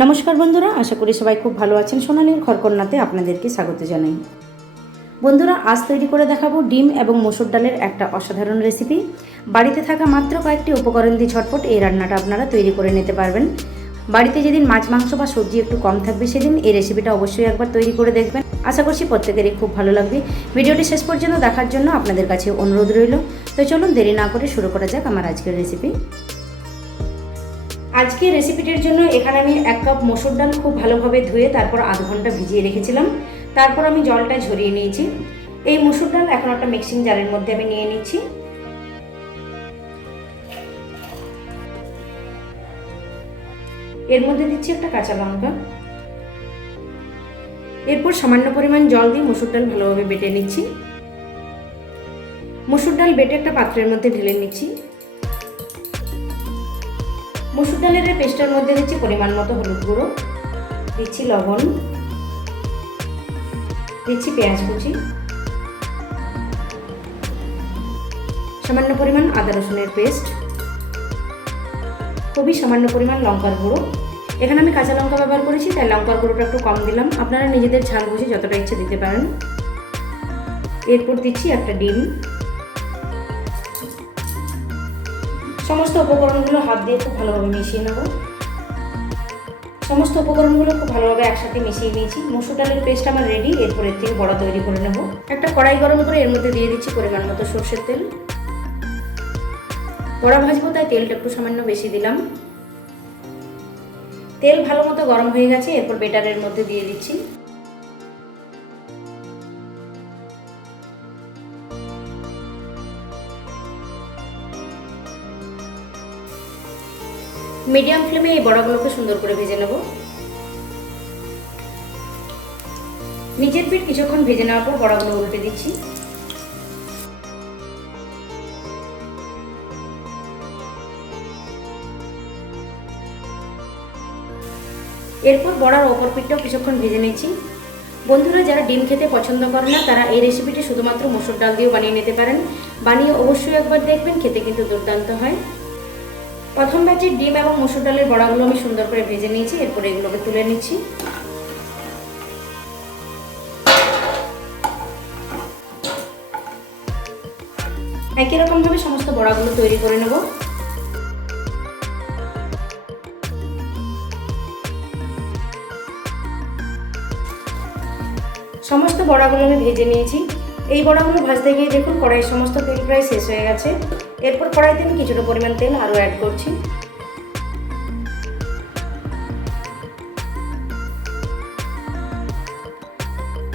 নমস্কার বন্ধুরা, আশা করি সবাই খুব ভালো আছেন। সোনালীর খড়কন্যাতে আপনাদেরকে স্বাগত জানাই। বন্ধুরা, আজ তৈরি করে দেখাবো ডিম এবং মসুর ডালের একটা অসাধারণ রেসিপি। বাড়িতে থাকা মাত্র কয়েকটি উপকরণ দিয়ে ঝটপট এই রান্নাটা আপনারা তৈরি করে নিতে পারবেন। বাড়িতে যেদিন মাছ, মাংস বা সবজি একটু কম থাকবে, সেদিন এই রেসিপিটা অবশ্যই একবার তৈরি করে দেখবেন। আশা করছি প্রত্যেকেরই খুব ভালো লাগবে। ভিডিওটি শেষ পর্যন্ত দেখার জন্য আপনাদের কাছে অনুরোধ রইল। তো চলুন দেরি না করে শুরু করা যাক আমার আজকের রেসিপি। আজকে রেসিপিটির জন্য এখানে আমি এক কাপ মসুর ডাল খুব ভালোভাবে ধুয়ে তারপর আধ ঘণ্টা ভিজিয়ে রেখেছিলাম। তারপর আমি জলটা ঝরিয়ে নিয়েছি। এই মসুর ডাল এখন একটা মিক্সিং জারের মধ্যে আমি নিয়ে নিচ্ছি। এর মধ্যে দিচ্ছি একটা কাঁচা লঙ্কা। এরপর সামান্য পরিমাণ জল দিয়ে মসুর ডাল ভালোভাবে বেটে নিচ্ছি। মসুর ডাল বেটে একটা পাত্রের মধ্যে ঢেলে নিচ্ছি। মসুর ডালের পেস্টের মধ্যে দিচ্ছি পরিমাণ মতো হলুদ গুঁড়ো, দিচ্ছি লবণ, দিচ্ছি পেঁয়াজ কুচি, সামান্য পরিমাণ আদা রসুনের পেস্ট, খুবই সামান্য পরিমাণ লঙ্কার গুঁড়ো। এখানে আমি কাঁচা লঙ্কা ব্যবহার করেছি, তাই লঙ্কার গুঁড়োটা একটু কম দিলাম। আপনারা নিজেদের ঝাল বুঝে যতটা ইচ্ছে দিতে পারেন। এরপর দিচ্ছি একটা ডিম। সমস্ত উপকরণগুলো হাত দিয়ে খুব ভালোভাবে মিশিয়ে নেব। সমস্ত উপকরণগুলো খুব ভালোভাবে একসাথে মিশিয়ে নিয়েছি। মসুর ডালের পেস্ট আমার রেডি এরপর এর থেকে বড়া তৈরি করে নেব। একটা কড়াই গরম করে এর মধ্যে দিয়ে দিচ্ছি পরিমাণ মতো সর্ষের তেল। বড়া ভাজবো, তাই তেলটা একটু সামান্য বেশি দিলাম। তেল ভালো মতো গরম হয়ে গেছে, এরপর বেটারের মধ্যে দিয়ে দিচ্ছি। মিডিয়াম ফ্লেমে এই বড়াগুলোকে সুন্দর করে ভেজে নেব। নিচের পিঠ কিছুক্ষণ ভেজে নেওয়ার পর বড়াগুলো উল্টে দিচ্ছি। এরপর বড়ার অপর পিঠটাও কিছুক্ষণ ভেজে নিচ্ছি। বন্ধুরা, যারা ডিম খেতে পছন্দ করে না, তারা এই রেসিপিটি শুধুমাত্র মসুর ডাল দিয়েও বানিয়ে নিতে পারেন। বানিয়ে অবশ্যই একবার দেখবেন, খেতে কিন্তু দুর্দান্ত হয়। প্রথম ব্যাচের ডিম এবং মসুর ডালের বড়াগুলো আমি সুন্দর করে ভেজে নিয়েছি, এরপরে এগুলোকে তুলে নিচ্ছি। একই রকমভাবে সমস্ত বড়াগুলো তৈরি করে নেব। সমস্ত বড়াগুলো আমি ভেজে নিয়েছি। এই বড়াগুলো ভাজতে গিয়ে দেখুন কড়াইয়ের সমস্ত তেল প্রায় শেষ হয়ে গেছে। এরপর কড়াইতে আমি কিছুটা পরিমাণ তেল আরও অ্যাড করছি।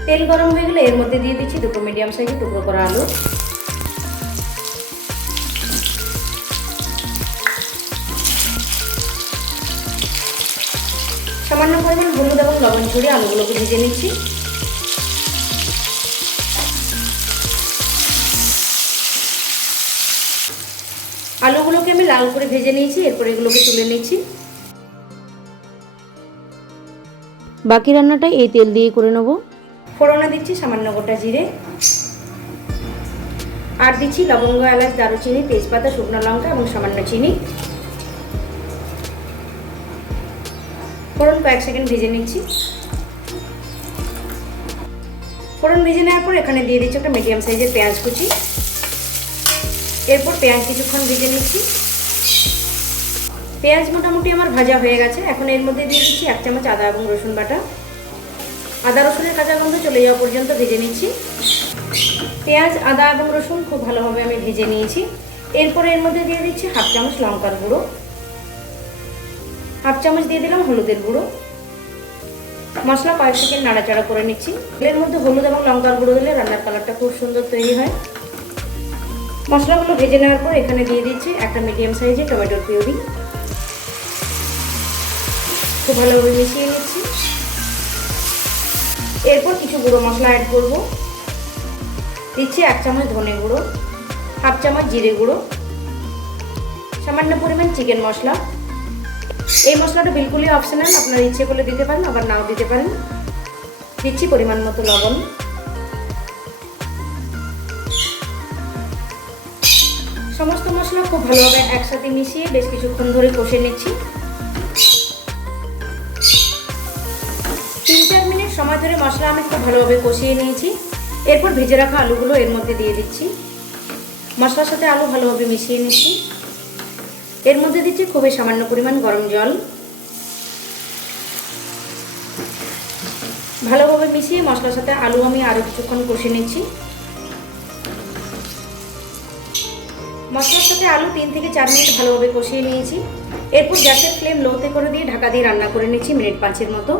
তেল গরম হয়ে গেলে এর মধ্যে দিয়ে দিচ্ছি দুটো মিডিয়াম সাইজের টুকরো করা আলু। সামান্য পরিমাণ হলুদ এবং লবণ ছড়িয়ে আলুগুলোকে ভেজে নিচ্ছি। আলুগুলোকে আমি লাল করে ভেজে নিয়েছি এরপর এগুলোকে তুলে নিচ্ছি। বাকি রান্নাটা এই তেল দিয়ে করে নেব। ফোড়নে দিচ্ছি সামান্য গোটা জিরে। আর দিচ্ছি লবঙ্গ এলাচ দারুচিনি তেজপাতা শুকনো লঙ্কা এবং সামান্য চিনি। ফোড়ন কয়েক সেকেন্ড ভেজে নিচ্ছি। ফোড়ন ভেজে নেওয়ার পর এখানে দিয়ে দিচ্ছি একটা মিডিয়াম সাইজের পেঁয়াজ কুচি। এরপর পেঁয়াজ কিছুক্ষণ ভেজে নিচ্ছি। পেঁয়াজ মোটামুটি আমার ভাজা হয়ে গেছে। এখন এর মধ্যে দিয়ে দিচ্ছি এক চামচ আদা এবং রসুন বাটা। আদা রসুনের কাঁচা গন্ধ চলে যাওয়া পর্যন্ত ভেজে নিচ্ছি। পেঁয়াজ, আদা এবং রসুন খুব ভালোভাবে আমি ভেজে নিয়েছি। এরপর এর মধ্যে দিয়ে দিচ্ছি হাফ চামচ লঙ্কার গুঁড়ো। হাফ চামচ দিয়ে দিলাম হলুদের গুঁড়ো। মশলা কয়েক সেকেন্ড নাড়াচাড়া করে নিচ্ছি। এর মধ্যে হলুদ এবং লঙ্কার গুঁড়ো দিলে রান্নার কালারটা খুব সুন্দর তৈরি হয়। মশলাগুলো ভেজে নেওয়ার পর এখানে দিয়ে দিচ্ছি একটা মিডিয়াম সাইজের টমেটোর পিউরি। খুব ভালোভাবে মিশিয়ে নিচ্ছি। এরপর কিছু গুঁড়ো মশলা অ্যাড করব। দিচ্ছি এক চামচ ধনে গুঁড়ো, হাফ চামচ জিরে গুঁড়ো, সামান্য পরিমাণ চিকেন মশলা। এই মশলাটা বিলকুলই অপশনাল আপনার ইচ্ছে করলে দিতে পারেন, আবার নাও দিতে পারেন। দিচ্ছি পরিমাণ মতো লবণ। সমস্ত মশলা খুব ভালোভাবে একসাথে মিশিয়ে বেশ কিছুক্ষণ ধরে কষে নিচ্ছি। তিন চার মিনিট সময় ধরে মশলা আমি খুব ভালোভাবে কষিয়ে নিয়েছি। এরপর ভেজে রাখা আলুগুলো এর মধ্যে দিয়ে দিচ্ছি। মশলার সাথে আলু ভালোভাবে মিশিয়ে নিচ্ছি। এর মধ্যে দিচ্ছি খুবই সামান্য পরিমাণ গরম জল। ভালোভাবে মিশিয়ে মশলার সাথে আলু আমি আরও কিছুক্ষণ কষে নিচ্ছি। মশলার সাথে আলু তিন থেকে চার মিনিট ভালোভাবে কষিয়ে নিয়েছি। এরপর গ্যাসের ফ্লেম লোতে করে দিয়ে ঢাকা দিয়ে রান্না করে নিচ্ছি মিনিট পাঁচের মতো।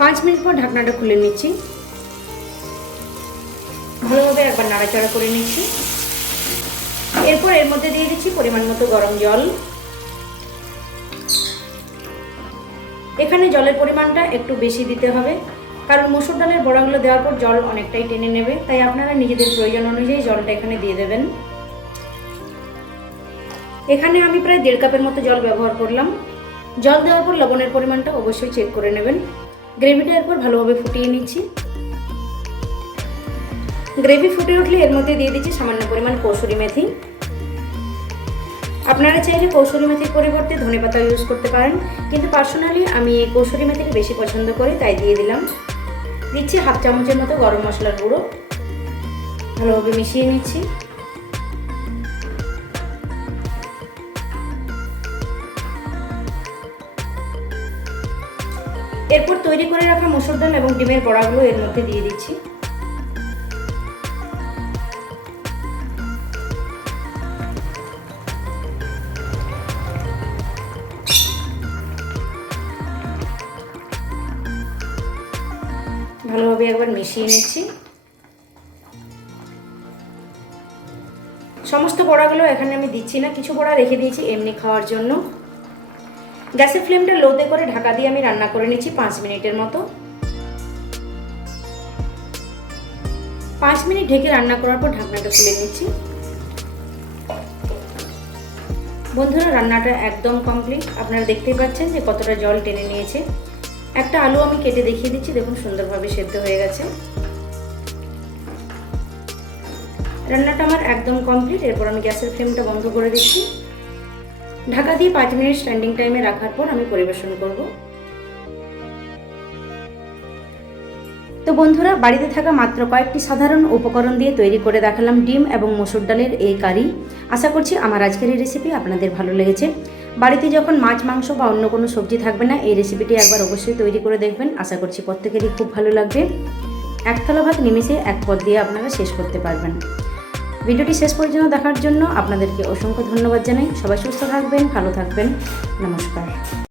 পাঁচ মিনিট পর ঢাকনাটা খুলে নিচ্ছি। ভালোভাবে একবার নাড়াচাড়া করে নিচ্ছি। এরপর এর মধ্যে দিয়ে দিচ্ছি পরিমাণ মতো গরম জল। এখানে জলের পরিমাণটা একটু বেশি দিতে হবে। কারণ মসুর ডালের বড়াগুলো দেওয়ার পর জল অনেকটাই টেনে নেবে। তাই আপনারা নিজেদের প্রয়োজন অনুযায়ী জলটা এখানে দিয়ে দেবেন। এখানে আমি প্রায় দেড় কাপের মতো জল ব্যবহার করলাম। জল দেওয়ার পর লবণের পরিমাণটা অবশ্যই চেক করে নেবেন। গ্রেভিটা এরপর ভালোভাবে ফুটিয়ে নিচ্ছি। গ্রেভি ফুটে উঠলে এর মধ্যে দিয়ে দিচ্ছি সামান্য পরিমাণ কৌসুরি মেথি। আপনারা চাইলে কৌসুরি মেথির পরিবর্তে ধনে পাতা ইউজ করতে পারেন। কিন্তু পার্সোনালি আমি এই কৌসুরি মেথিটা বেশি পছন্দ করি, তাই দিয়ে দিলাম। দিচ্ছি হাফ চামচের মতো গরম মশলার গুঁড়ো। ভালোভাবে মিশিয়ে নিচ্ছি। এরপর তৈরি করে রাখা মসুর ডাল এবং ডিমের বড়াগুলো এর মধ্যে দিয়ে দিচ্ছি। ভালোভাবে একবার মিশিয়ে নিচ্ছি। সমস্ত বড়াগুলো এখানে আমি দিচ্ছি না, কিছু বড়া রেখে দিয়েছি এমনি খাওয়ার জন্য। গ্যাসের ফ্লেমটা লোতে করে ঢাকা দিয়ে আমি রান্না করে নিচ্ছি পাঁচ মিনিটের মতো। পাঁচ মিনিট ঢেকে রান্না করার পর ঢাকনাটা খুলে নিচ্ছি। বন্ধুরা, রান্নাটা একদম কমপ্লিট আপনারা দেখতেই পাচ্ছেন যে কতটা জল টেনে নিয়েছে। একটা আলু আমি কেটে দেখিয়ে দিচ্ছি, দেখুন সুন্দরভাবে সেদ্ধ হয়ে গেছে। রান্নাটা আমার একদম কমপ্লিট এরপর আমি গ্যাসের ফ্লেমটা বন্ধ করে দিচ্ছি। ঢাকা দিয়ে পাঁচ মিনিট স্ট্যান্ডিং টাইমে রাখার পর আমি পরিবেশন করব। তো বন্ধুরা, বাড়িতে থাকা মাত্র কয়েকটি সাধারণ উপকরণ দিয়ে তৈরি করে দেখালাম ডিম এবং মসুর ডালের এই কারি। আশা করছি আমার আজকের এই রেসিপি আপনাদের ভালো লেগেছে। বাড়িতে যখন মাছ, মাংস বা অন্য কোনো সবজি থাকবে না, এই রেসিপিটি একবার অবশ্যই তৈরি করে দেখবেন। আশা করছি প্রত্যেকেরই খুব ভালো লাগবে। এক থালা ভাত নিমিশে এক পদ দিয়ে আপনারা শেষ করতে পারবেন। ভিডিওটি শেষ পর্যন্ত দেখার জন্য আপনাদেরকে অসংখ্য ধন্যবাদ জানাই। সবাই সুস্থ থাকবেন, ভালো থাকবেন। নমস্কার।